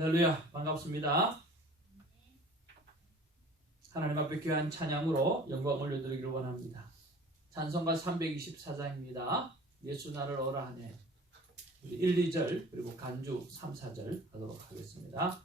할렐루야, 반갑습니다. 하나님 앞에 귀한 찬양으로 영광 올려드리기를 원합니다. 찬송가 324장입니다. 예수 나를 어라 하네. 1, 2절 그리고 간주 3, 4절 하도록 하겠습니다.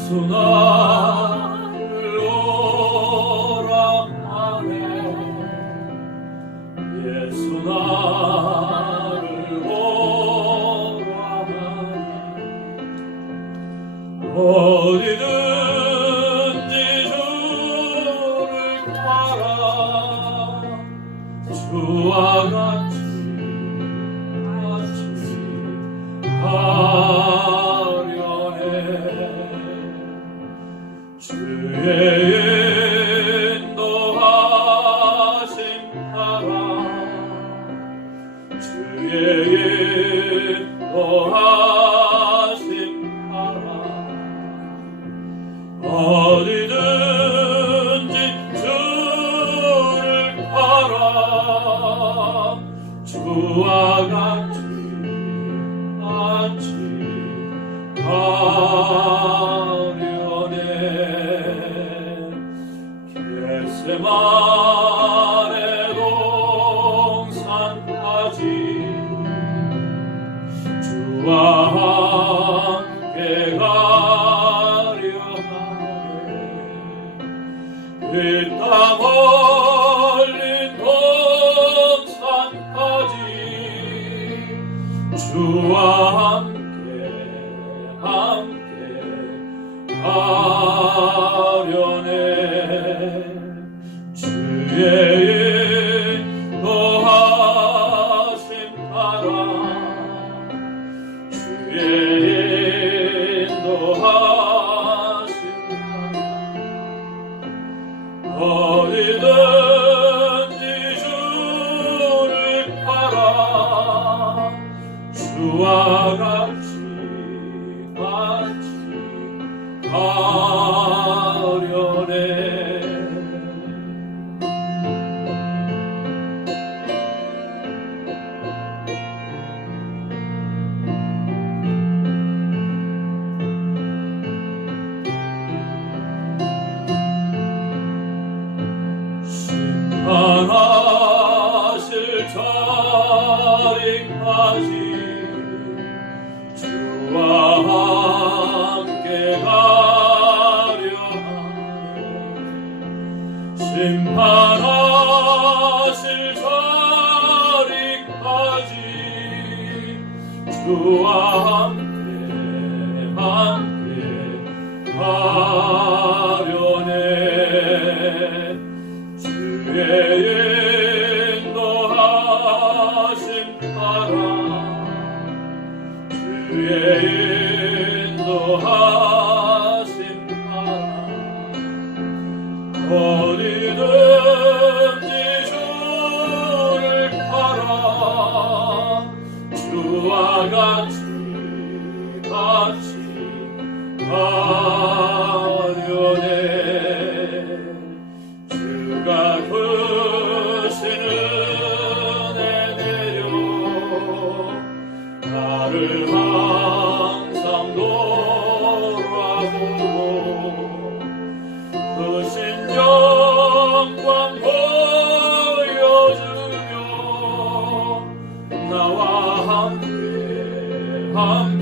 예수 나를 오라 하네. 예수 나를 오라 하네. 어디든지 주를 따라 주와 같이 주의 인도하심 따라 주의 인도하심 따라 어디든지 주를 따라 주와 같이 겟세마네 동산까지 주와 함께 가려 하네. 이 땅 멀린 동산까지 주와 함께 가려네. 주의 인도하심 따라 주의 인도하심 따라 어디든지 주를 따라 주와 같이 가려네. 심판하실 자리까지 주와 함께 가려 하네. 심판하실 자리까지 주와 함께 가려네. 주의 인도하심 따라 주의 인도하심 따라 어디든지 주를 따라 주와 같이 가려네. 주가 크신 은혜 내려 나를 항상 돌아보고 크신 영광 보여주며 나와 함께 하시네.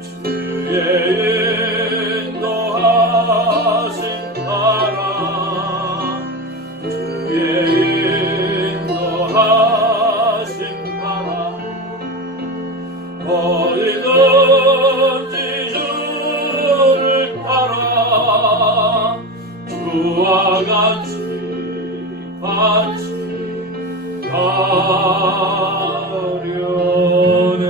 주의 인도하심 따라 주의 인도하심 따라 어디든지 주를 따라 주와 같이 가려네.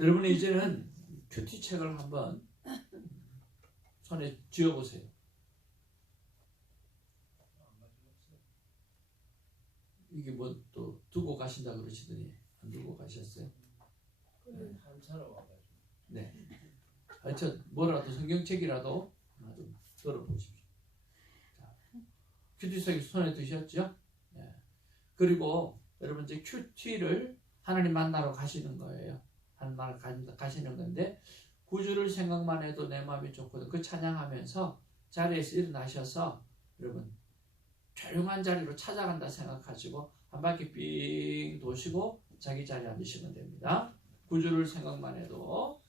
여러분 이제는 큐티책을 한번 손에 쥐어보세요. 이게 뭐 또 두고 가신다 그러시더니 안 두고 가셨어요? 네. 한차로 와가지고. 네. 하여튼 뭐라도 성경책이라도 하나 좀 들어보십시오. 자, 큐티책 손에 드셨죠? 네. 그리고 여러분 이제 큐티를 하나님 만나러 가시는 거예요. 하나님 만나러 가시는 건데 구주를 생각만 해도 내 마음이 좋거든. 그 찬양하면서 자리에서 일어나셔서 여러분 조용한 자리로 찾아간다 생각하시고 한 바퀴 삥 도시고 자기 자리에 앉으시면 됩니다. 구주를 생각만 해도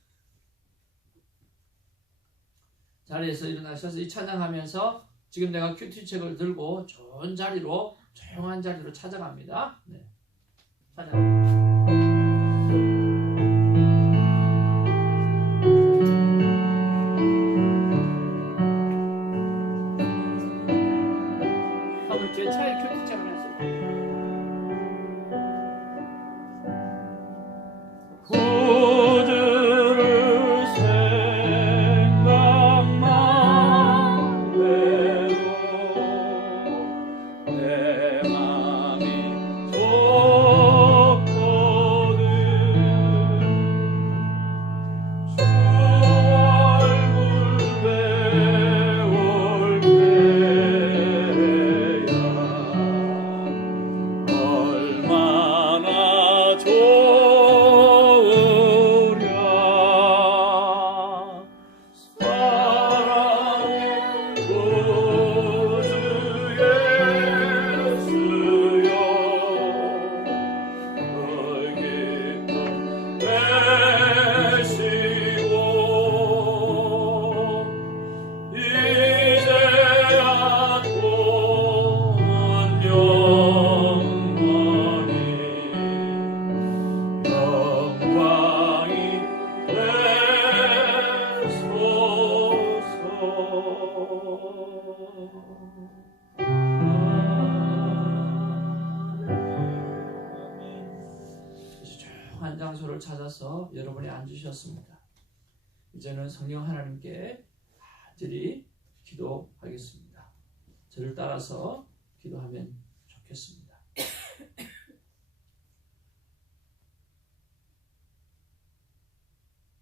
자리에서 일어나셔서 이 찬양하면서 지금 내가 큐티책을 들고 좋은 자리로 조용한 자리로 찾아갑니다. 네. 찬양. 제 차에 큐티책을 했어요. 구주를 생각만 해도 내 맘이 좋거든. 주 얼굴 배울 때야 얼마나 좋으랴. 사랑의 구주 예수여 그 기쁨 되시고 이제야 분명하니 영광이 되소서. 조용한 장소를 찾아서 여러분이 앉으셨습니다. 이제는 성령 하나님께 간절히 기도하겠습니다. 저를 따라서 기도하면 좋겠습니다.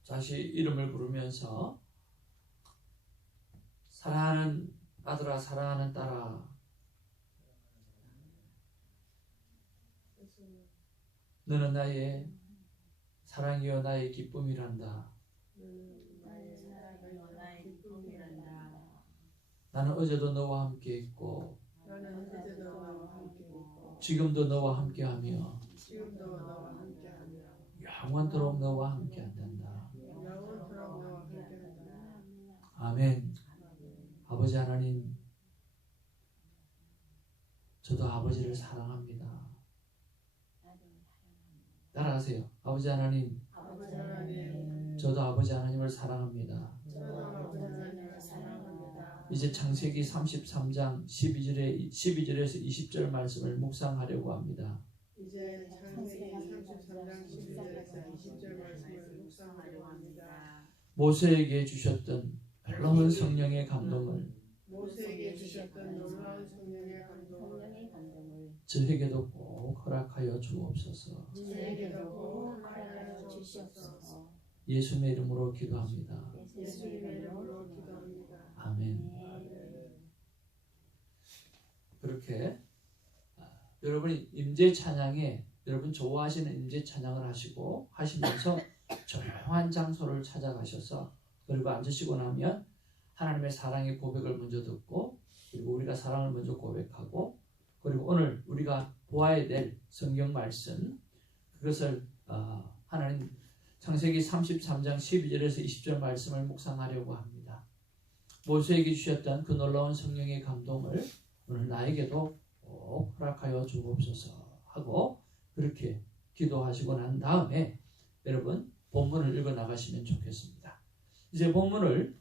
다시 이름을 부르면서 사랑하는 아들아, 사랑하는 딸아, 너는 나의 사랑이요 나의 기쁨이란다. 나는 어제도 너와 함께 있고 지금도 너와 함께하며 영원토록 너와 함께한단다. 아멘. 아버지 하나님, 저도 아버지를 사랑합니다. 따라하세요. 아버지 하나님, 저도 아버지 하나님을 사랑합니다. 이제 창세기 33장 12절에서 20절 말씀을 묵상하려고 합니다. 이제 창세기 33장 12절에서 20절 말씀을 묵상하려고 합니다. 모세에게 주셨던 놀라운 성령의 감동을 저에게도 꼭 허락하여 주옵소서. 예수님의 이름으로 기도합니다. 아멘. 그렇게 여러분이 임재 찬양에 여러분 좋아하시는 임재 찬양을 하시면서 조용한 장소를 찾아가셔서 그리고 앉으시고 나면 하나님의 사랑의 고백을 먼저 듣고 그리고 우리가 사랑을 먼저 고백하고 그리고 오늘 우리가 보아야 될 성경 말씀 그것을 하나님 창세기 33장 12절에서 20절 말씀을 묵상하려고 합니다. 모세에게 주셨던 그 놀라운 성령의 감동을 오늘 나에게도 꼭 허락하여 주옵소서 하고 그렇게 기도하시고 난 다음에 여러분 본문을 읽어 나가시면 좋겠습니다. 이제 본문을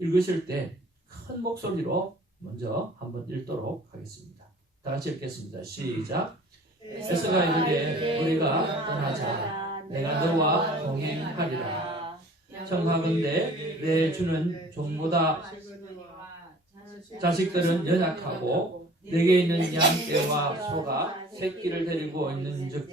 읽으실 때 큰 목소리로 먼저 한번 읽도록 하겠습니다. 다 같이 읽겠습니다. 시작. 에서가 이르되 우리가 떠나자 내가 너와 동행하리라. 청하건대 내 주는 종보다 자식들은 연약하고 내게 있는 양떼와 소가 새끼를 데리고 있는즉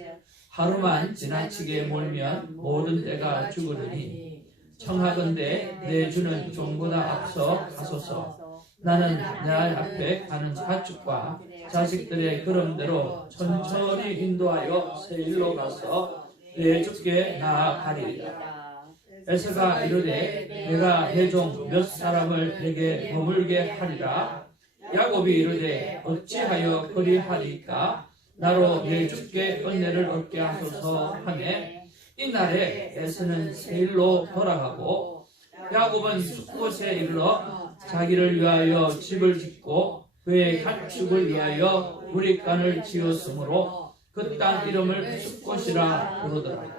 하루만 지나치게 몰면 모든 떼가 죽으리니 청하건대 내 주는 종보다 앞서 가소서. 나는 내 앞에 가는 가축과 자식들의 걸음대로 천천히 인도하여 세일로 가서 내 주께 나아가리라. 에서가 이르되 내가 내 종 몇 사람을 내게 머물게 하리라. 야곱이 이르되 어찌하여 그리하리까. 나로 내 주께 은혜를 얻게 하소서 하매 이날에 에서는 세일로 돌아가고 야곱은 숫곳에 이르러 자기를 위하여 집을 짓고 그의 가축을 위하여 우리간을 지었으므로 그 땅 이름을 숫곳이라 부르더라.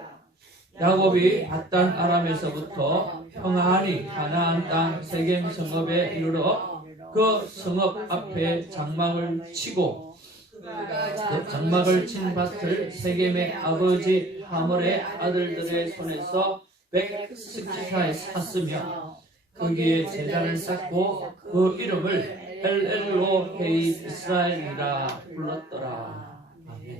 야곱이 밧단 아람에서부터 평안히 가나안 땅 세겜 성읍에 이르러 그 성읍 앞에 장막을 치고 그 장막을 친 밭을 세겜의 아버지 하몰의 아들들의 손에서 백스키사에 샀으며 거기에 제단을 쌓고 그 이름을 엘엘로헤이 이스라엘이라 불렀더라. 아멘.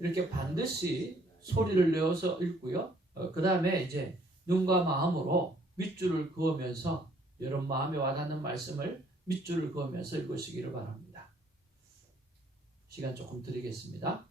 이렇게 반드시 소리를 내어서 읽고요. 그 다음에 이제 눈과 마음으로 밑줄을 그으면서 여러분 마음에 와닿는 말씀을 밑줄을 그으면서 읽으시기를 바랍니다. 시간 조금 드리겠습니다.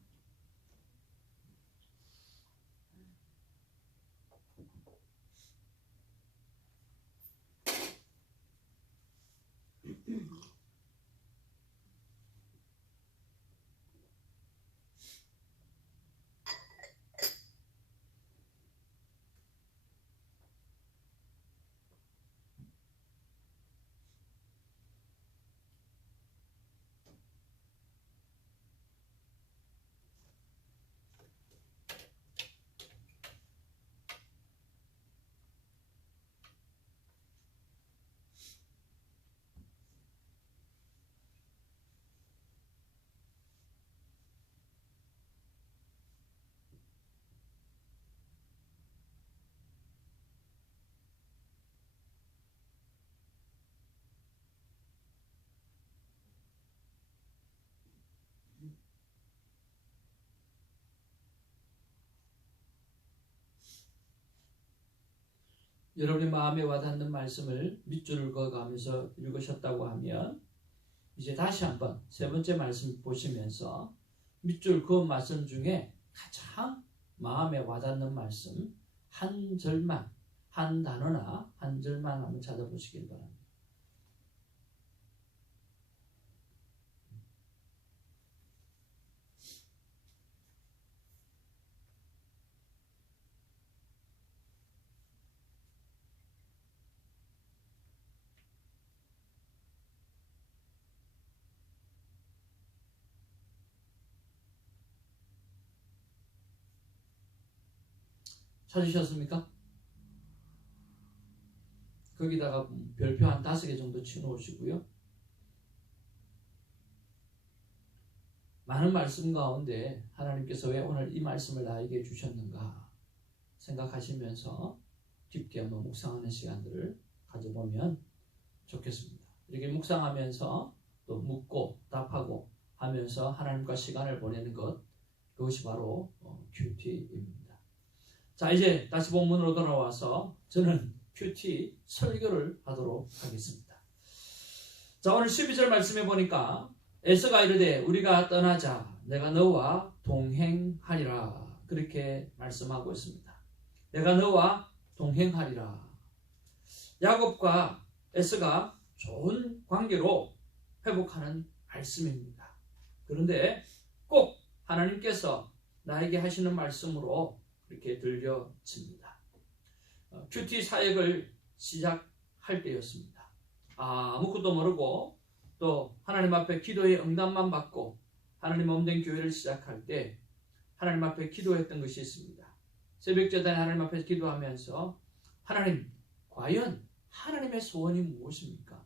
여러분의 마음에 와닿는 말씀을 밑줄을 그어가면서 읽으셨다고 하면 이제 다시 한번 세 번째 말씀 보시면서 밑줄 그은 말씀 중에 가장 마음에 와닿는 말씀 한 절만, 한 단어나 한 절만 한번 찾아보시길 바랍니다. 찾으셨습니까? 거기다가 별표 한 5개 정도 치놓으시고요. 많은 말씀 가운데 하나님께서 왜 오늘 이 말씀을 나에게 주셨는가 생각하시면서 깊게 한번 묵상하는 시간들을 가져보면 좋겠습니다. 이렇게 묵상하면서 또 묻고 답하고 하면서 하나님과 시간을 보내는 것, 그것이 바로 큐티입니다. 자, 이제 다시 본문으로 돌아와서 저는 큐티 설교를 하도록 하겠습니다. 자, 오늘 12절 말씀해 보니까 에서가 이르되 우리가 떠나자 내가 너와 동행하리라 그렇게 말씀하고 있습니다. 내가 너와 동행하리라. 야곱과 에서가 좋은 관계로 회복하는 말씀입니다. 그런데 꼭 하나님께서 나에게 하시는 말씀으로 이렇게 들려집니다. 큐티 사역을 시작할 때였습니다. 아무것도 모르고 또 하나님 앞에 기도의 응답만 받고 하나님 몸된 교회를 시작할 때 하나님 앞에 기도했던 것이 있습니다. 새벽제단에 하나님 앞에 기도하면서 하나님, 과연 하나님의 소원이 무엇입니까?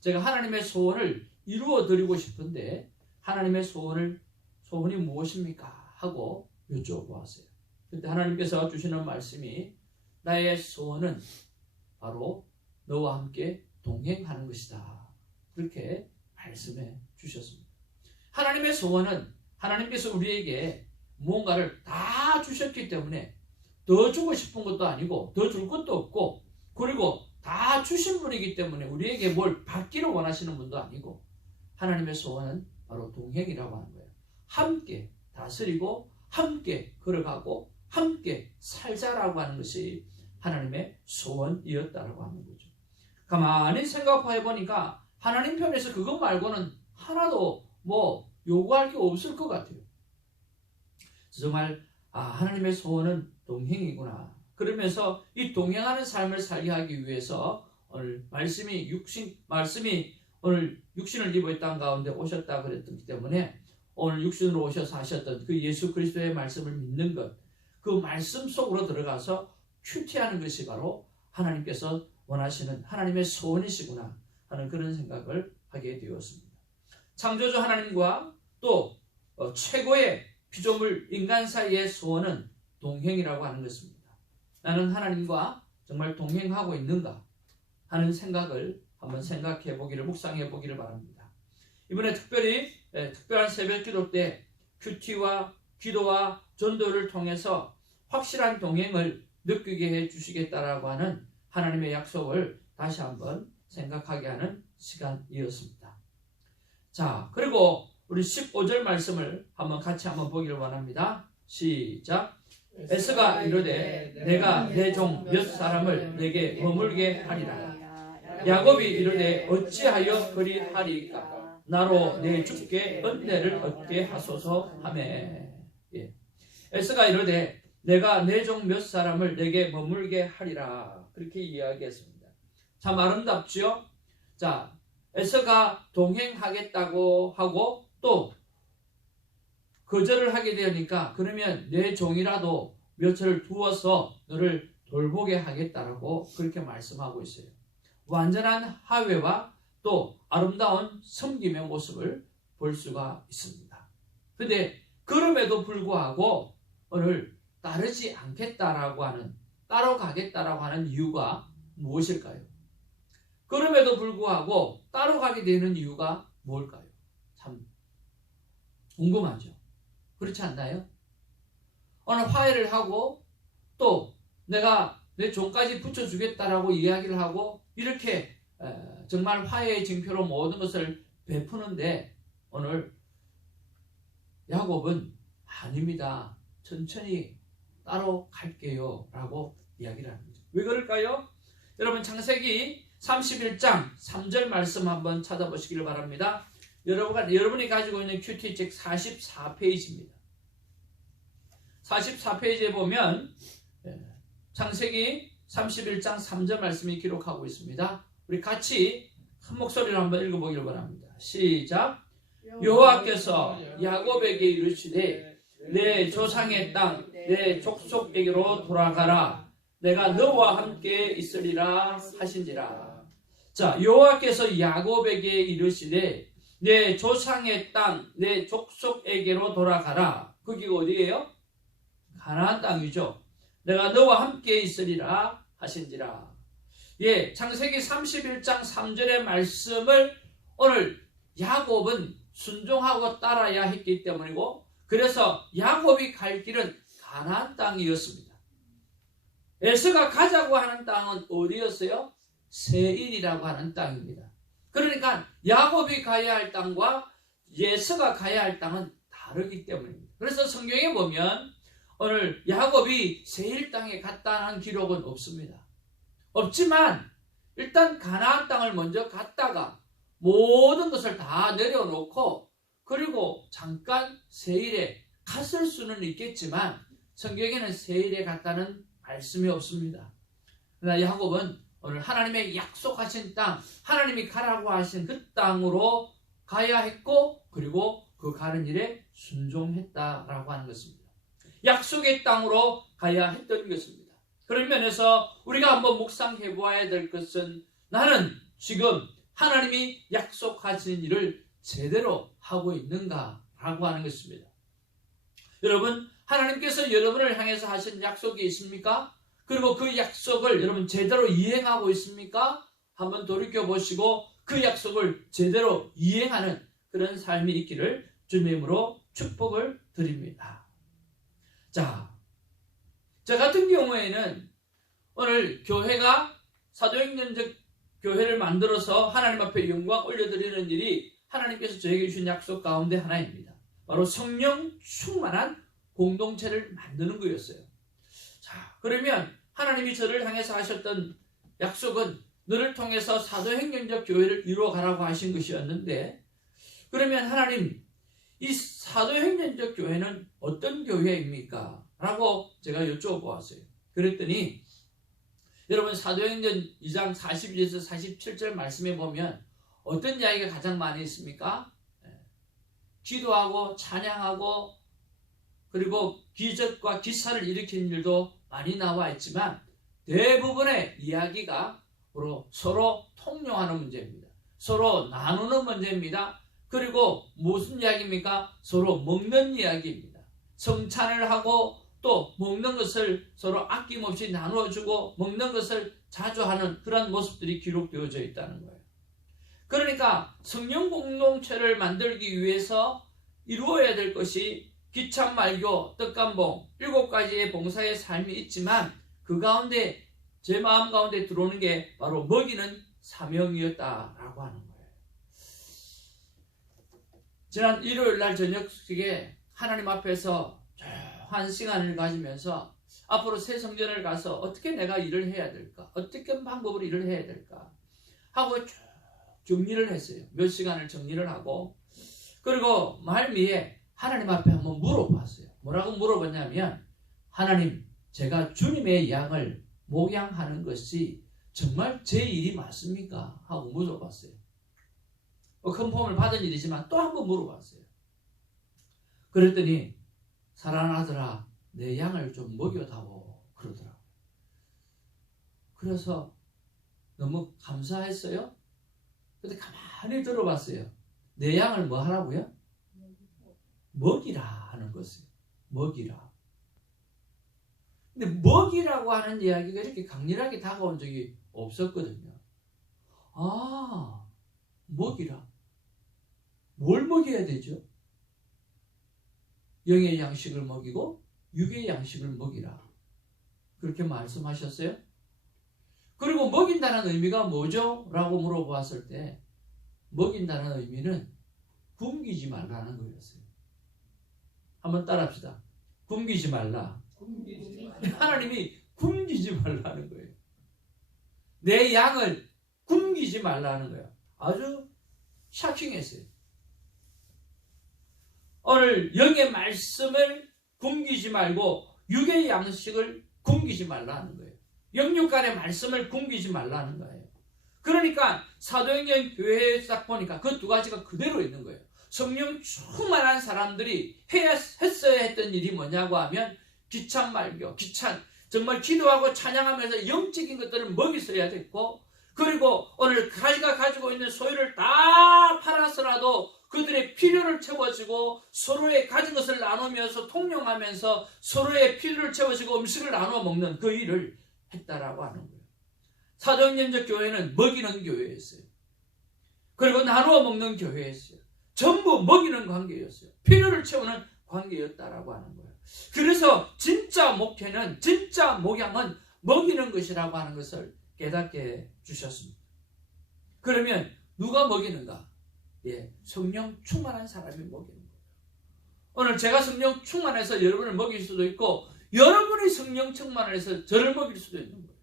제가 하나님의 소원을 이루어드리고 싶은데 하나님의 소원이 무엇입니까? 하고 여쭤보았어요. 그때 하나님께서 주시는 말씀이 나의 소원은 바로 너와 함께 동행하는 것이다. 그렇게 말씀해 주셨습니다. 하나님의 소원은 하나님께서 우리에게 무언가를 다 주셨기 때문에 더 주고 싶은 것도 아니고 더 줄 것도 없고, 그리고 다 주신 분이기 때문에 우리에게 뭘 받기를 원하시는 분도 아니고, 하나님의 소원은 바로 동행이라고 하는 거예요. 함께 다스리고 함께 걸어가고 함께 살자라고 하는 것이 하나님의 소원이었다라고 하는 거죠. 가만히 생각해 보니까 하나님 편에서 그것 말고는 하나도 요구할 게 없을 것 같아요. 정말 하나님의 소원은 동행이구나. 그러면서 이 동행하는 삶을 살게 하기 위해서 오늘 말씀이 오늘 육신을 입어 이 땅 가운데 오셨다 그랬기 때문에 오늘 육신으로 오셔서 하셨던 그 예수 그리스도의 말씀을 믿는 것, 그 말씀 속으로 들어가서 큐티하는 것이 바로 하나님께서 원하시는 하나님의 소원이시구나 하는 그런 생각을 하게 되었습니다. 창조주 하나님과 또 최고의 피조물 인간 사이의 소원은 동행이라고 하는 것입니다. 나는 하나님과 정말 동행하고 있는가 하는 생각을 한번 생각해 보기를, 묵상해 보기를 바랍니다. 이번에 특별한 새벽 기도 때 큐티와 기도와 전도를 통해서 확실한 동행을 느끼게 해 주시겠다라고 하는 하나님의 약속을 다시 한번 생각하게 하는 시간이었습니다. 자, 그리고 우리 15절 말씀을 같이 한번 보기를 원합니다. 시작. 에스가 이르되 내가 내 종 몇 사람을 내게 머물게 하리라. 야곱이 이르되 어찌하여 그리하리까? 나로 내 주께 은혜를 얻게 하소서 하매. 에스가 이르되 내가 내 종 몇 사람을 내게 머물게 하리라. 그렇게 이야기했습니다. 참 아름답지요? 자, 에서가 동행하겠다고 하고 또 거절을 하게 되니까, 그러면 내 종이라도 며칠을 두어서 너를 돌보게 하겠다라고 그렇게 말씀하고 있어요. 완전한 하회와 또 아름다운 섬김의 모습을 볼 수가 있습니다. 근데 그럼에도 불구하고 오늘 따르지 않겠다라고 하는, 따라가겠다라고 하는 이유가 무엇일까요? 그럼에도 불구하고 따라가게 되는 이유가 뭘까요? 참 궁금하죠. 그렇지 않나요? 오늘 화해를 하고 또 내가 내 종까지 붙여주겠다라고 이야기를 하고 이렇게 정말 화해의 징표로 모든 것을 베푸는데, 오늘 야곱은 아닙니다. 천천히 따라갈게요 라고 이야기를 합니다. 왜 그럴까요? 여러분 창세기 31장 3절 말씀 한번 찾아보시기를 바랍니다. 여러분이 가지고 있는 큐티책 44페이지입니다. 44페이지에 보면 창세기 31장 3절 말씀이 기록하고 있습니다. 우리 같이 한 목소리로 한번 읽어보기를 바랍니다. 시작. 여호와께서 야곱에게 이르시되 내 조상의 땅 내 족속에게로 돌아가라. 내가 너와 함께 있으리라 하신지라. 자, 여호와께서 야곱에게 이르시되 내 조상의 땅 내 족속에게로 돌아가라. 거기가 어디예요? 가나안 땅이죠. 내가 너와 함께 있으리라 하신지라. 창세기 31장 3절의 말씀을 오늘 야곱은 순종하고 따라야 했기 때문이고, 그래서 야곱이 갈 길은 가나안 땅이었습니다. 에서가 가자고 하는 땅은 어디였어요? 세일이라고 하는 땅입니다. 그러니까 야곱이 가야 할 땅과 에서가 가야 할 땅은 다르기 때문입니다. 그래서 성경에 보면 오늘 야곱이 세일 땅에 갔다는 기록은 없습니다. 없지만 일단 가나안 땅을 먼저 갔다가 모든 것을 다 내려놓고 그리고 잠깐 세일에 갔을 수는 있겠지만 성경에는 세일에 갔다는 말씀이 없습니다. 그러나 야곱은 오늘 하나님의 약속하신 땅, 하나님이 가라고 하신 그 땅으로 가야 했고, 그리고 그 가는 일에 순종했다라고 하는 것입니다. 약속의 땅으로 가야 했던 것입니다. 그런 면에서 우리가 한번 묵상해 보아야 될 것은, 나는 지금 하나님이 약속하신 일을 제대로 하고 있는가라고 하는 것입니다. 여러분, 하나님께서 여러분을 향해서 하신 약속이 있습니까? 그리고 그 약속을 여러분 제대로 이행하고 있습니까? 한번 돌이켜보시고 그 약속을 제대로 이행하는 그런 삶이 있기를 주님의 이름으로 축복을 드립니다. 자, 저 같은 경우에는 오늘 교회가 사도행전적 교회를 만들어서 하나님 앞에 영광 올려드리는 일이 하나님께서 저에게 주신 약속 가운데 하나입니다. 바로 성령 충만한 공동체를 만드는 거였어요. 자, 그러면 하나님이 저를 향해서 하셨던 약속은 너를 통해서 사도행전적 교회를 이루어가라고 하신 것이었는데, 그러면 하나님, 이 사도행전적 교회는 어떤 교회입니까? 라고 제가 여쭤보았어요. 그랬더니 여러분 사도행전 2장 42에서 47절 말씀에 보면 어떤 이야기가 가장 많이 있습니까? 기도하고 찬양하고 그리고 기적과 기사를 일으키는 일도 많이 나와 있지만 대부분의 이야기가 서로 통용하는 문제입니다. 서로 나누는 문제입니다. 그리고 무슨 이야기입니까? 서로 먹는 이야기입니다. 성찬을 하고 또 먹는 것을 서로 아낌없이 나누어주고 먹는 것을 자주 하는 그런 모습들이 기록되어져 있다는 거예요. 그러니까 성령 공동체를 만들기 위해서 이루어야 될 것이 기참 말교, 떡감봉 7가지의 봉사의 삶이 있지만 그 가운데 제 마음 가운데 들어오는 게 바로 먹이는 사명이었다라고 하는 거예요. 지난 일요일 날 저녁에 하나님 앞에서 한 시간을 가지면서 앞으로 새 성전을 가서 어떻게 내가 일을 해야 될까? 어떻게 방법으로 일을 해야 될까? 하고 쭉 정리를 했어요. 몇 시간을 정리를 하고 그리고 말미에 하나님 앞에 한번 물어봤어요. 뭐라고 물어봤냐면 하나님, 제가 주님의 양을 목양하는 것이 정말 제 일이 맞습니까? 하고 물어봤어요. 큰 포함을 받은 일이지만 또 한번 물어봤어요. 그랬더니 사랑하는 아들아, 내 양을 좀 먹여다오 그러더라고요. 그래서 너무 감사했어요. 근데 가만히 들어봤어요. 내 양을 뭐 하라고요? 먹이라 하는 것이에요. 먹이라. 근데 먹이라고 하는 이야기가 이렇게 강렬하게 다가온 적이 없었거든요. 아, 먹이라. 뭘 먹여야 되죠? 영의 양식을 먹이고 육의 양식을 먹이라. 그렇게 말씀하셨어요. 그리고 먹인다는 의미가 뭐죠? 라고 물어보았을 때 먹인다는 의미는 굶기지 말라는 거였어요. 한번 따라합시다. 굶기지 말라. 하나님이 굶기지 말라는 거예요. 내 양을 굶기지 말라는 거예요. 아주 샤킹했어요. 오늘 영의 말씀을 굶기지 말고 육의 양식을 굶기지 말라는 거예요. 영육간의 말씀을 굶기지 말라는 거예요. 그러니까 사도행전 교회에 딱 보니까 그 두 가지가 그대로 있는 거예요. 성령 충만한 사람들이 했어야 했던 일이 뭐냐고 하면 기찬 말교, 정말 기도하고 찬양하면서 영적인 것들을 먹였어야 됐고, 그리고 오늘 가지가 가지고 있는 소유를 다 팔아서라도 그들의 필요를 채워주고 서로의 가진 것을 나누면서 통용하면서 서로의 필요를 채워주고 음식을 나누어 먹는 그 일을 했다라고 하는 거예요. 사도행전적 교회는 먹이는 교회였어요. 그리고 나누어 먹는 교회였어요. 전부 먹이는 관계였어요. 필요를 채우는 관계였다라고 하는 거예요. 그래서 진짜 목회는, 진짜 목양은 먹이는 것이라고 하는 것을 깨닫게 주셨습니다. 그러면 누가 먹이는가? 성령 충만한 사람이 먹이는 거예요. 오늘 제가 성령 충만해서 여러분을 먹일 수도 있고 여러분이 성령 충만해서 저를 먹일 수도 있는 거예요.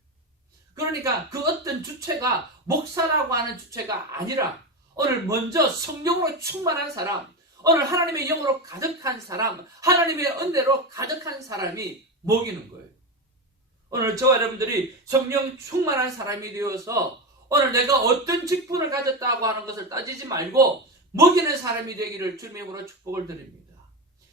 그러니까 그 어떤 주체가 목사라고 하는 주체가 아니라 오늘 먼저 성령으로 충만한 사람, 오늘 하나님의 영으로 가득한 사람, 하나님의 은혜로 가득한 사람이 먹이는 거예요. 오늘 저와 여러분들이 성령 충만한 사람이 되어서 오늘 내가 어떤 직분을 가졌다고 하는 것을 따지지 말고 먹이는 사람이 되기를 주님의 이름으로 축복을 드립니다.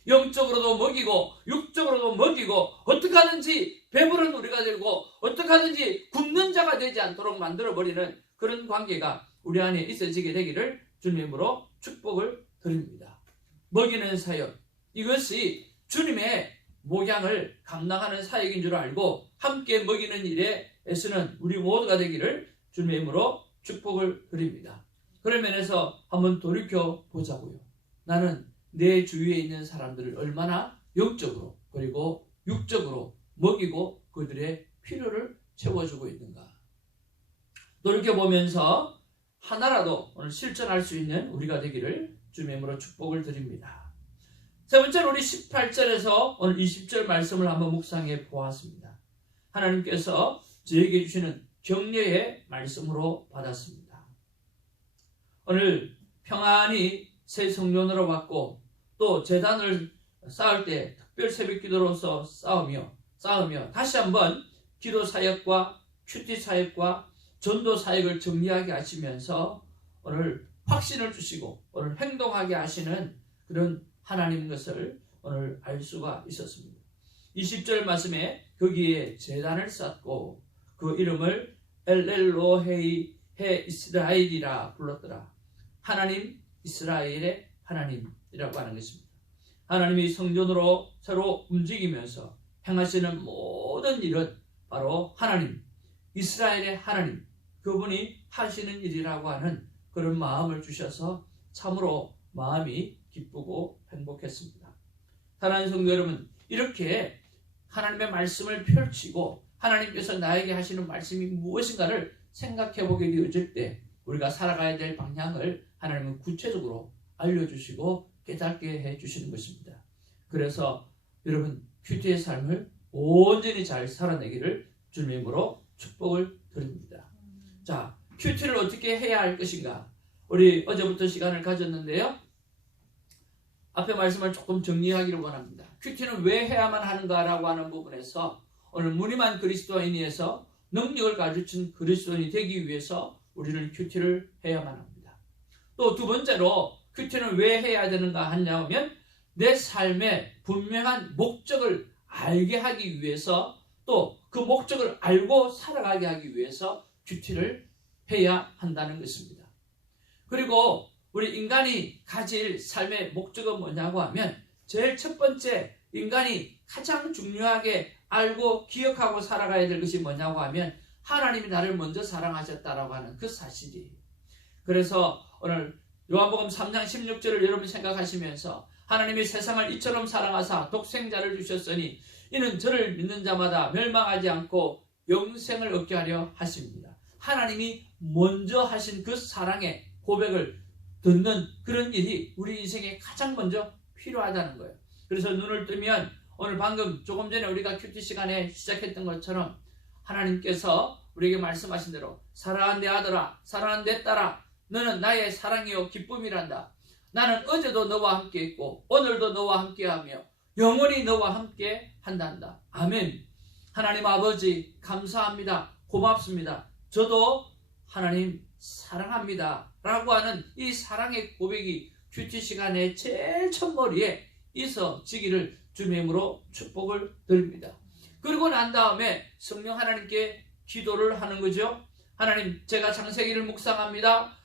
영적으로도 먹이고 육적으로도 먹이고 어떻게 하든지 배부른 우리가 되고 어떻게 하든지 굶는 자가 되지 않도록 만들어버리는 그런 관계가 우리 안에 있어지게 되기를 주님의 이름으로 축복을 드립니다. 먹이는 사역, 이것이 주님의 목양을 감당하는 사역인 줄 알고 함께 먹이는 일에 애쓰는 우리 모두가 되기를 주님의 이름으로 축복을 드립니다. 그런 면에서 한번 돌이켜 보자고요. 나는 내 주위에 있는 사람들을 얼마나 영적으로 그리고 육적으로 먹이고 그들의 필요를 채워주고 있는가. 돌이켜보면서 하나라도 오늘 실천할 수 있는 우리가 되기를 주님의 이름으로 축복을 드립니다. 세 번째로 우리 18절에서 오늘 20절 말씀을 한번 묵상해 보았습니다. 하나님께서 저에게 주시는 격려의 말씀으로 받았습니다. 오늘 평안히 새 성전으로 왔고 또 제단을 쌓을 때 특별 새벽 기도로서 싸우며 다시 한번 기도 사역과 큐티 사역과 전도 사역을 정리하게 하시면서 오늘 확신을 주시고 오늘 행동하게 하시는 그런 하나님 것을 오늘 알 수가 있었습니다. 20절 말씀에 거기에 제단을 쌓고 그 이름을 엘렐로헤이 해 이스라엘이라 불렀더라. 하나님 이스라엘의 하나님이라고 하는 것입니다. 하나님이 성전으로 새로 움직이면서 행하시는 모든 일은 바로 하나님, 이스라엘의 하나님, 그분이 하시는 일이라고 하는 그런 마음을 주셔서 참으로 마음이 기쁘고 행복했습니다. 사랑하는 성도 여러분, 이렇게 하나님의 말씀을 펼치고 하나님께서 나에게 하시는 말씀이 무엇인가를 생각해 보게 되어질 때 우리가 살아가야 될 방향을 하나님은 구체적으로 알려주시고 깨닫게 해주시는 것입니다. 그래서 여러분 큐티의 삶을 온전히 잘 살아내기를 주님의 이름으로 축복을 드립니다. 자, 큐티를 어떻게 해야 할 것인가? 우리 어제부터 시간을 가졌는데요. 앞에 말씀을 조금 정리하기를 원합니다. 큐티는 왜 해야만 하는가라고 하는 부분에서 오늘 무늬만 그리스도인이어서 능력을 가지친 그리스도인이 되기 위해서 우리는 큐티를 해야만 합니다. 또 두 번째로 큐티는 왜 해야 되는가 하냐면 내 삶의 분명한 목적을 알게 하기 위해서 또 그 목적을 알고 살아가게 하기 위해서 큐티를 해야 한다는 것입니다. 그리고 우리 인간이 가질 삶의 목적은 뭐냐고 하면 제일 첫 번째 인간이 가장 중요하게 알고 기억하고 살아가야 될 것이 뭐냐고 하면 하나님이 나를 먼저 사랑하셨다라고 하는 그 사실이에요. 그래서 오늘 요한복음 3장 16절을 여러분 생각하시면서 하나님이 세상을 이처럼 사랑하사 독생자를 주셨으니 이는 저를 믿는 자마다 멸망하지 않고 영생을 얻게 하려 하십니다. 하나님이 먼저 하신 그 사랑의 고백을 듣는 그런 일이 우리 인생에 가장 먼저 필요하다는 거예요. 그래서 눈을 뜨면 오늘 방금 조금 전에 우리가 큐티 시간에 시작했던 것처럼 하나님께서 우리에게 말씀하신 대로 사랑하는 내 아들아, 사랑하는 내 딸아, 너는 나의 사랑이요 기쁨이란다. 나는 어제도 너와 함께 있고 오늘도 너와 함께하며 영원히 너와 함께 한단다. 아멘. 하나님 아버지 감사합니다. 고맙습니다. 저도 하나님 사랑합니다 라고 하는 이 사랑의 고백이 큐티 시간에 제일 첫머리에 있어지기를 주님의 이름으로 축복을 드립니다. 그리고 난 다음에 성령 하나님께 기도를 하는 거죠. 하나님, 제가 창세기를 묵상합니다.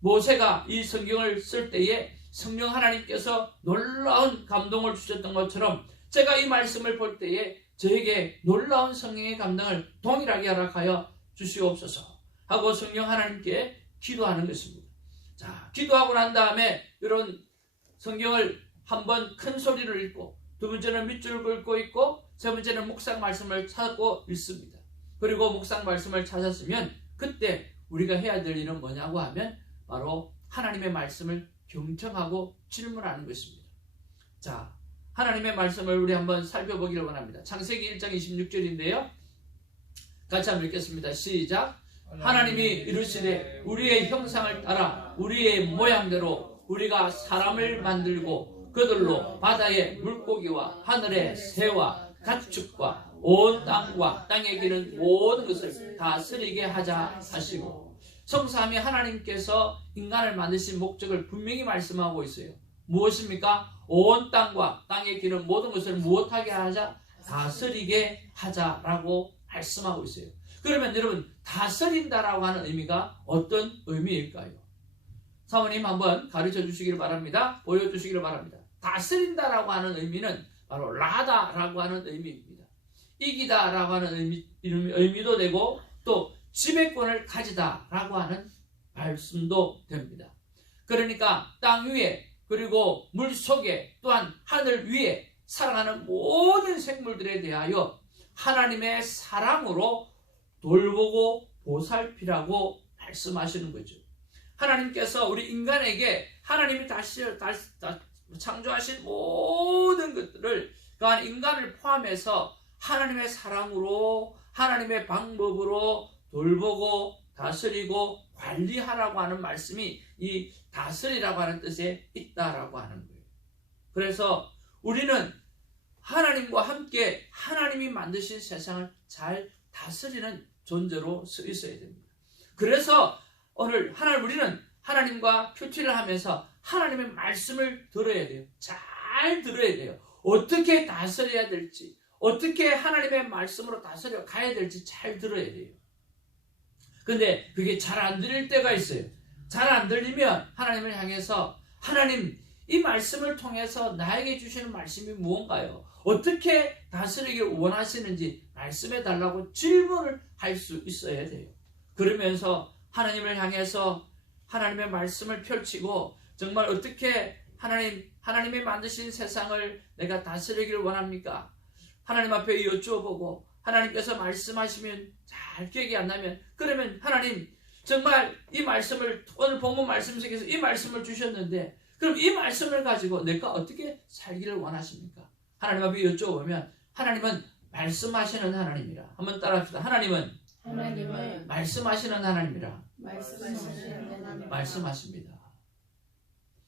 모세가 이 성경을 쓸 때에 성령 하나님께서 놀라운 감동을 주셨던 것처럼 제가 이 말씀을 볼 때에 저에게 놀라운 성령의 감동을 동일하게 허락하여 주시옵소서 하고 성령 하나님께 기도하는 것입니다. 자, 기도하고 난 다음에 이런 성경을 한번 큰 소리를 읽고 두 번째는 밑줄을 긋고 있고 세 번째는 묵상 말씀을 찾고 읽습니다. 그리고 묵상 말씀을 찾았으면 그때 우리가 해야 될 일은 뭐냐고 하면 바로 하나님의 말씀을 경청하고 질문하는 것입니다. 자, 하나님의 말씀을 우리 한번 살펴보기를 원합니다. 창세기 1장 26절인데요. 같이 한번 읽겠습니다. 시작. 하나님이 이르시되 우리의 형상을 따라 우리의 모양대로 우리가 사람을 만들고 그들로 바다의 물고기와 하늘의 새와 가축과 온 땅과 땅에 기는 모든 것을 다스리게 하자 하시고 성삼위 하나님께서 인간을 만드신 목적을 분명히 말씀하고 있어요. 무엇입니까? 온 땅과 땅에 기는 모든 것을 무엇하게 하자? 다스리게 하자라고 말씀하고 있어요. 그러면 여러분 다스린다라고 하는 의미가 어떤 의미일까요? 사모님 한번 가르쳐 주시기를 바랍니다. 보여주시기를 바랍니다. 다스린다라고 하는 의미는 바로 라다라고 하는 의미입니다. 이기다라고 하는 의미도 되고 또 지배권을 가지다라고 하는 말씀도 됩니다. 그러니까 땅 위에 그리고 물 속에 또한 하늘 위에 살아가는 모든 생물들에 대하여 하나님의 사랑으로 돌보고 보살피라고 말씀하시는 거죠. 하나님께서 우리 인간에게 하나님이 다시 창조하신 모든 것들을 그 안에 인간을 포함해서 하나님의 사랑으로 하나님의 방법으로 돌보고 다스리고 관리하라고 하는 말씀이 이 다스리라고 하는 뜻에 있다라고 하는 거예요. 그래서 우리는 하나님과 함께 하나님이 만드신 세상을 잘 다스리는 존재로 서 있어야 됩니다. 그래서 오늘 우리는 하나님과 큐티를 하면서 하나님의 말씀을 들어야 돼요. 잘 들어야 돼요. 어떻게 다스려야 될지, 어떻게 하나님의 말씀으로 다스려 가야 될지 잘 들어야 돼요. 근데 그게 잘 안 들릴 때가 있어요. 잘 안 들리면 하나님을 향해서 하나님, 이 말씀을 통해서 나에게 주시는 말씀이 무언가요? 어떻게 다스리길 원하시는지 말씀해 달라고 질문을 할 수 있어야 돼요. 그러면서 하나님을 향해서 하나님의 말씀을 펼치고 정말 어떻게 하나님이 만드신 세상을 내가 다스리길 원합니까? 하나님 앞에 여쭤보고 하나님께서 말씀하시면 잘 기억이 안 나면 그러면 하나님 정말 이 말씀을 오늘 본문 말씀 속에서 이 말씀을 주셨는데 그럼 이 말씀을 가지고 내가 어떻게 살기를 원하십니까? 하나님 앞에 여쭤보면 하나님은 말씀하시는 하나님이라. 한번 따라합시다. 하나님은 말씀하시는 하나님이라. 말씀하십니다.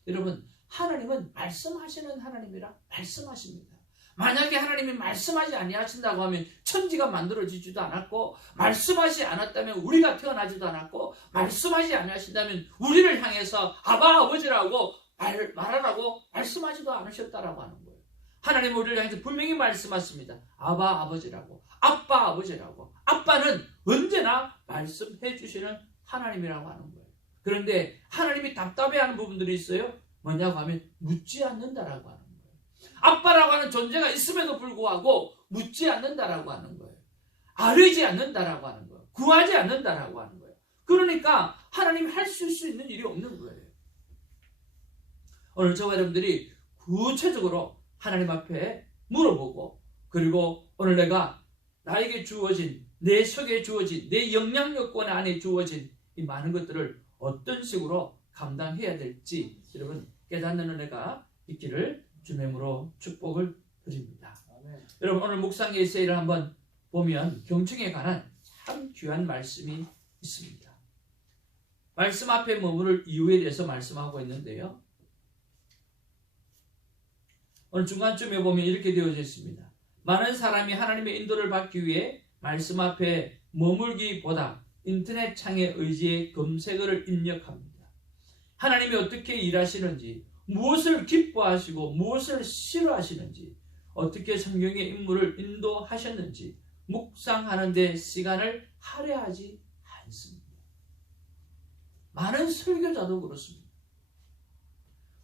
여러분, 하나님은 말씀하시는 하나님이라 말씀하십니다. 만약에 하나님이 말씀하지 아니하신다고 하면 천지가 만들어지지도 않았고 말씀하지 않았다면 우리가 태어나지도 않았고 말씀하지 아니하신다면 우리를 향해서 아바 아버지라고 말하라고 말씀하지도 않으셨다라고 하는 거예요. 하나님은 우리를 향해서 분명히 말씀하십니다. 아바 아버지라고, 아빠 아버지라고. 아빠는 언제나 말씀해 주시는 하나님이라고 하는 거예요. 그런데 하나님이 답답해하는 부분들이 있어요. 뭐냐고 하면 묻지 않는다라고 하는 거예요. 아빠라고 하는 존재가 있음에도 불구하고 묻지 않는다라고 하는 거예요. 아뢰지 않는다라고 하는 거예요. 구하지 않는다라고 하는 거예요. 그러니까 하나님이 할 수 있는 일이 없는 거예요. 오늘 저와 여러분들이 구체적으로 하나님 앞에 물어보고 그리고 오늘 나에게 주어진 내 속에 주어진 내 영향력권 안에 주어진 이 많은 것들을 어떤 식으로 감당해야 될지 여러분 깨닫는 은혜가 있기를 주님으로 축복을 드립니다. 아멘. 여러분 오늘 묵상 에세이를 한번 보면 경청에 관한 참 귀한 말씀이 있습니다. 말씀 앞에 머무를 이유에 대해서 말씀하고 있는데요. 오늘 중간쯤에 보면 이렇게 되어져 있습니다. 많은 사람이 하나님의 인도를 받기 위해 말씀 앞에 머물기보다 인터넷 창에 의지해 검색어를 입력합니다. 하나님이 어떻게 일하시는지, 무엇을 기뻐하시고 무엇을 싫어하시는지, 어떻게 성경의 인물을 인도하셨는지 묵상하는 데 시간을 할애하지 않습니다. 많은 설교자도 그렇습니다.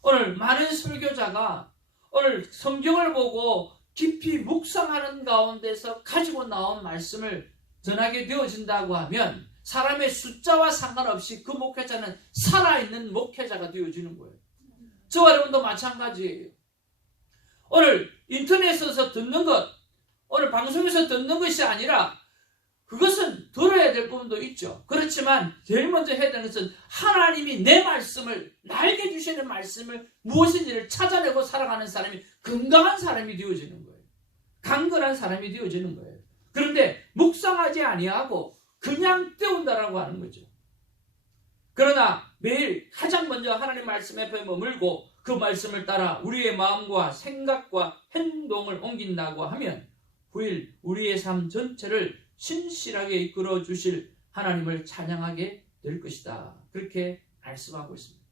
오늘 많은 설교자가 오늘 성경을 보고 깊이 묵상하는 가운데서 가지고 나온 말씀을 전하게 되어진다고 하면 사람의 숫자와 상관없이 그 목회자는 살아있는 목회자가 되어지는 거예요. 저와 여러분도 마찬가지예요. 오늘 인터넷에서 듣는 것, 오늘 방송에서 듣는 것이 아니라 그것은 들어야 될 부분도 있죠. 그렇지만 제일 먼저 해야 되는 것은 하나님이 내 말씀을, 나에게 주시는 말씀을 무엇인지를 찾아내고 살아가는 사람이 건강한 사람이 되어지는 거예요. 강건한 사람이 되어지는 거예요. 그런데 묵상하지 아니하고 그냥 때운다라고 하는 거죠. 그러나 매일 가장 먼저 하나님 말씀 앞에 머물고 그 말씀을 따라 우리의 마음과 생각과 행동을 옮긴다고 하면 후일 우리의 삶 전체를 신실하게 이끌어 주실 하나님을 찬양하게 될 것이다. 그렇게 말씀하고 있습니다.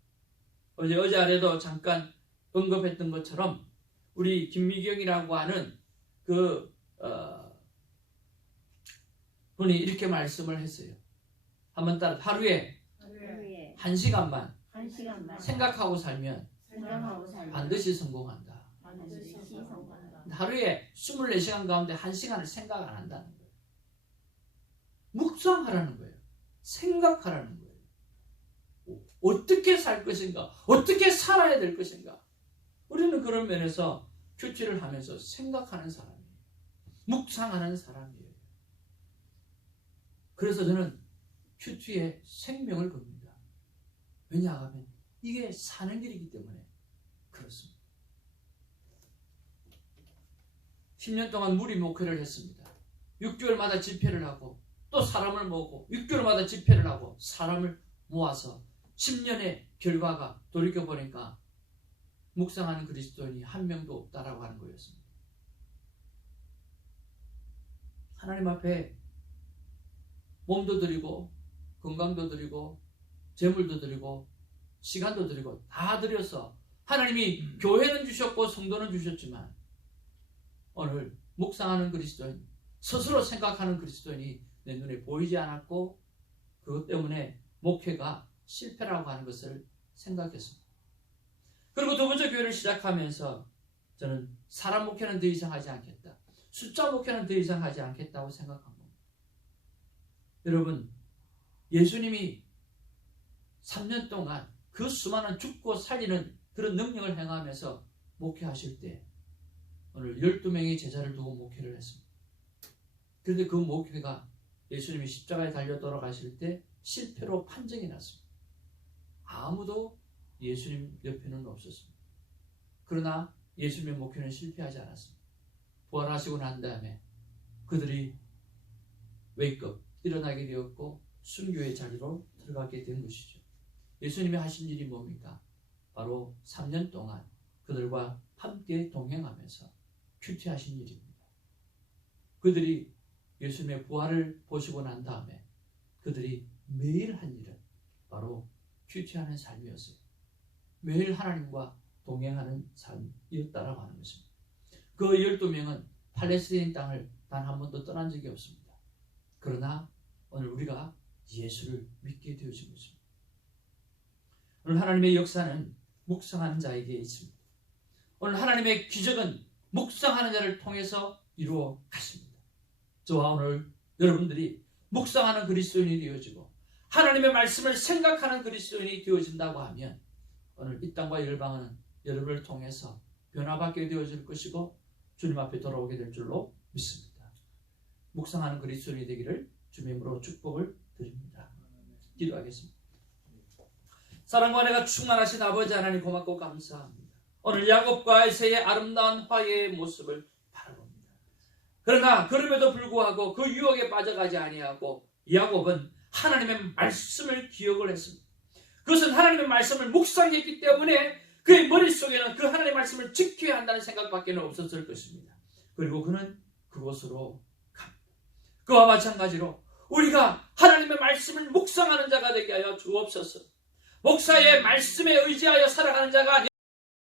어제 아래도 잠깐 언급했던 것처럼 우리 김미경이라고 하는 분이 이렇게 말씀을 했어요. 한번 따라 하루에 1시간만 생각하고 살면 반드시 성공한다. 하루에 24시간 가운데 1시간을 생각 안 한다는 거예요. 묵상하라는 거예요. 생각하라는 거예요. 어떻게 살 것인가? 어떻게 살아야 될 것인가? 우리는 그런 면에서 큐티를 하면서 생각하는 사람이에요. 묵상하는 사람이에요. 그래서 저는 큐티에 생명을 겁니다. 왜냐하면 이게 사는 길이기 때문에 그렇습니다. 10년 동안 무리 목회를 했습니다. 6개월마다 집회를 하고 또 사람을 모으고 6개월마다 집회를 하고 사람을 모아서 10년의 결과가 돌이켜보니까 묵상하는 그리스도인이 한 명도 없다라고 하는 거였습니다. 하나님 앞에 몸도 드리고 건강도 드리고 재물도 드리고 시간도 드리고 다 드려서 하나님이 교회는 주셨고 성도는 주셨지만 오늘 묵상하는 그리스도인, 스스로 생각하는 그리스도인이 내 눈에 보이지 않았고 그것 때문에 목회가 실패라고 하는 것을 생각했습니다. 그리고 두 번째 교회를 시작하면서 저는 사람 목회는 더 이상 하지 않겠다. 숫자 목회는 더 이상 하지 않겠다고 생각한 겁니다. 여러분, 예수님이 3년 동안 그 수많은 죽고 살리는 그런 능력을 행하면서 목회하실 때 오늘 12명의 제자를 두고 목회를 했습니다. 그런데 그 목회가 예수님이 십자가에 달려 돌아가실 때 실패로 판정이 났습니다. 아무도 예수님 옆에는 없었습니다. 그러나 예수님의 목회는 실패하지 않았습니다. 부활하시고 난 다음에 그들이 웨이크업, 일어나게 되었고 순교의 자리로 들어가게 된 것이죠. 예수님이 하신 일이 뭡니까? 바로 3년 동안 그들과 함께 동행하면서 큐티하신 일입니다. 그들이 예수님의 부활을 보시고 난 다음에 그들이 매일 한 일은 바로 큐티하는 삶이었어요. 매일 하나님과 동행하는 삶이었다라고 하는 것입니다. 그 12명은 팔레스타인 땅을 단 한 번도 떠난 적이 없습니다. 그러나 오늘 우리가 예수를 믿게 되어진 것입니다. 오늘 하나님의 역사는 묵상하는 자에게 있습니다. 오늘 하나님의 기적은 묵상하는 자를 통해서 이루어 가십니다. 저와 오늘 여러분들이 묵상하는 그리스도인이 되어지고 하나님의 말씀을 생각하는 그리스도인이 되어진다고 하면 오늘 이 땅과 열방은 여러분을 통해서 변화받게 되어질 것이고 주님 앞에 돌아오게 될 줄로 믿습니다. 묵상하는 그리스도인이 되기를 주님의 이름으로 축복을 드립니다. 기도하겠습니다. 사랑과 은혜가 충만하신 아버지 하나님 고맙고 감사합니다. 오늘 야곱과 에서의 아름다운 화해의 모습을 바라봅니다. 그러나 그럼에도 불구하고 그 유혹에 빠져가지 아니하고 야곱은 하나님의 말씀을 기억을 했습니다. 그것은 하나님의 말씀을 묵상했기 때문에 그의 머릿속에는 그 하나님의 말씀을 지켜야 한다는 생각밖에 없었을 것입니다. 그리고 그는 그곳으로 갑니다. 그와 마찬가지로 우리가 하나님의 말씀을 묵상하는 자가 되게 하여 주옵소서. 목사의 말씀에 의지하여 살아가는 자가